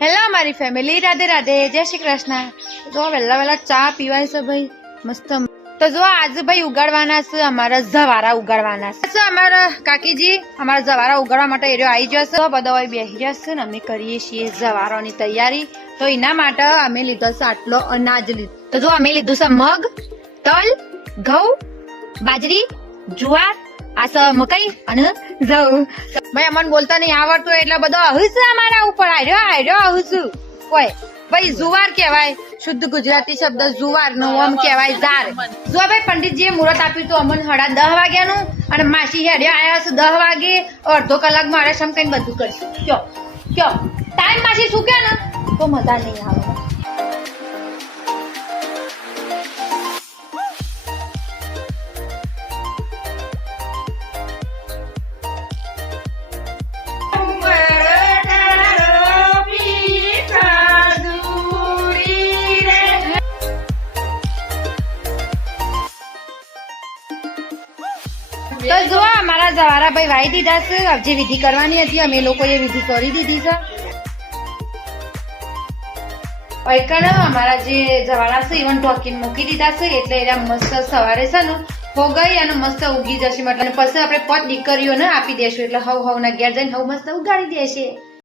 Hello મારી family, Radhe Radhe, જય શ્રી કૃષ્ણ. જો વહેલા વહેલા ચા પીવાય છે ભાઈ, મસ્ત. તો જો આજે ભાઈ ઉગાડવાના છે, અમારા જવારા ઉગાડવાના છે. અમારા કાકીજી અમારા જવારા ઉગાડવા માટે એરિયો આવી જશે, બધા બેસી જશે ને અમે કરીએ છીએ જવારોની તૈયારી. તો એના માટે અમે લીધો છે આટલો અનાજ લીધો. તો જો અમે લીધું છે મગ, તલ, ઘઉં, બાજરી, જુવાર, આ મકાઈ અને જવ. ભાઈ અમને બોલતા નહીં આવડતું એટલે બધો અહુસ અમારા ઉપર આર્યો અહુસ. કોઈ ભાઈ જુવાર કહેવાય, શુદ્ધ ગુજરાતી શબ્દ જુવાર નો આમ કહેવાય ઝાર. જો ભાઈ પંડિતજીએ મુહૂર્ત આપ્યું તો અમને 10:30 વાગ્યાનું, અને માસી હેડ્યા આવ્યા છે 10 વાગે. અડધો કલાક મારે સમ કઈ બધું કરશું. કયો ટાઈમ માસી શું કે ને તો મજા નહીં આવે. તો જો અમારા જવારા ભાઈ વાઈ દીધા છે. જે વિધિ કરવાની હતી અમે લોકોએ વિધિ કરી દીધી છે. અમારા જે જવારા છે ઇવન ટોકીન મૂકી દીધા છે, એટલે એના મસ્ત સવારે છે ને ફોગાઈ અને મસ્ત ઉગી જશે. મતલબ પછી આપણે 5 દીકરીઓને આપી દેશું, એટલે હવ ના ઘેર જઈને હવ મસ્ત ઉગાડી દેશે.